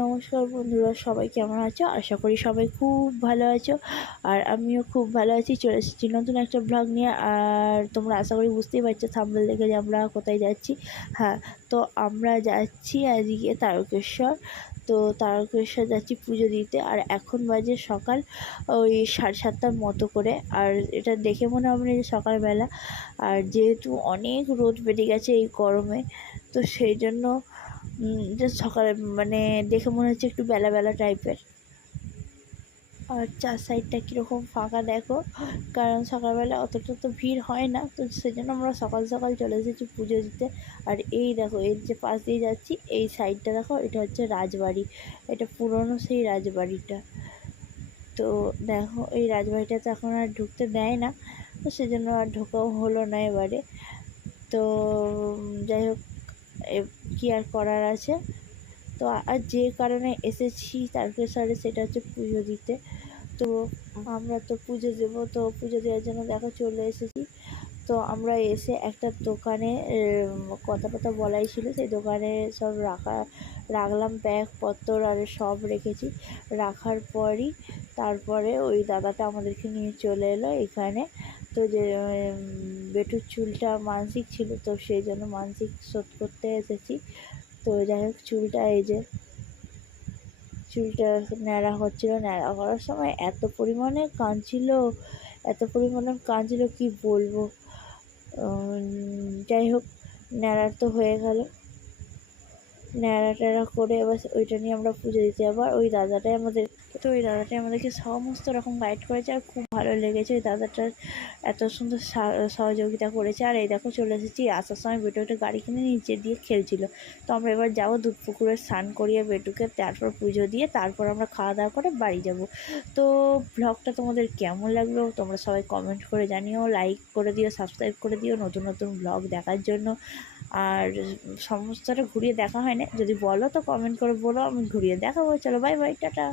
নমস্কার বন্ধুরা, সবাই কেমন আছো? আশা করি সবাই খুব ভালো আছো আর আমিও খুব ভালো আছি। চলে এসেছি নতুন একটা ব্লগ নিয়ে আর তোমরা আশা করি বুঝতেই পারছ থাম্বেল দেখে যে আমরা কোথায় যাচ্ছি। হ্যাঁ তো আমরা যাচ্ছি আজকে তারকেশ্বর। তো তারকেশ্বর যাচ্ছি পুজো দিতে আর এখন বাজে সকাল ওই সাড়ে সাতটার মতো করে। আর এটা দেখে মনে হবে না যে সকালবেলা। আর যেহেতু অনেক রোদ বেড়ে গেছে এই গরমে, তো সেই জন্য সকালে মানে দেখে মনে হচ্ছে একটু বেলা বেলা টাইপের আর চার সাইডটা কীরকম ফাঁকা দেখো, কারণ সকালবেলা অতটা তো ভিড় হয় না, তো সেই জন্য আমরা সকাল সকাল চলে এসেছি পুজো দিতে। আর এই দেখো এর যে পাশ দিয়ে যাচ্ছি, এই সাইডটা দেখো, এটা হচ্ছে রাজবাড়ি, এটা পুরনো সেই রাজবাড়িটা। তো দেখো, এই রাজবাড়িটাতে এখন আর ঢুকতে দেয় না, তো সেজন্য আর ঢোকাও হলো না এবারে। তো যাই হোক কি আর করার আছে? তো আর যে কারণে এসেছি তারকেশ্বরে সেটা হচ্ছে পুজো দিতে। তো আমরা তো পুজো দেবো, তো পুজো দেওয়ার জন্য দেখো চলে এসেছি। তো আমরা এসে একটা দোকানে কথা টথা বলাই ছিল, সেই দোকানে সব রাখা, রাখলাম ব্যাগপত্র আর সব রেখেছি। রাখার পরই তারপরে ওই দাদাটা আমাদেরকে নিয়ে চলে এলো এখানে। তো যে বেটুর চুলটা মানসিক ছিল, তো সেই জন্য মানসিক শোধ করতে এসেছি। তো যাই হোক, চুলটা এই যে, চুলটা ন্যাড়া হচ্ছিল। ন্যাড়া করার সময় এত পরিমাণে কাঁদছিল, এত পরিমাণে কাঁদছিল, কি বলব? যাই হোক ন্যাড়া তো হয়ে গেল। ন্যাড়া ট্যাড়া করে এবার ওইটা নিয়ে আমরা পুজো দিতে আবার ওই দাদাটাই আমাদের তো ওই দাদাটাই আমাদেরকে সমস্ত রকম গাইড করেছে আর খুব ভালো লেগেছে। ওই দাদাটার এত সুন্দর সহযোগিতা করেছে। আর এই দেখো চলে এসেছি। আসার সময় বেটু একটা গাড়ি কিনে নিচে দিয়ে খেলছিল। তো আমরা এবার যাব দুধ পুকুরে স্নান করিয়ে বেটুকে তারপর পুজো দিয়ে তারপর আমরা খাওয়া দাওয়া করে বাড়ি যাব। তো ব্লগটা তোমাদের কেমন লাগল? তোমরা সবাই কমেন্ট করে জানিও লাইক করে দিও সাবস্ক্রাইব করে দিও, নতুন নতুন ব্লগ দেখার জন্য। আর সমস্তটা ঘুরিয়ে দেখা হয় না যদি বলো তো কমেন্ট করে বলো, আমি ঘুরিয়ে দেখাবো। চলো বাই বাই টাটা।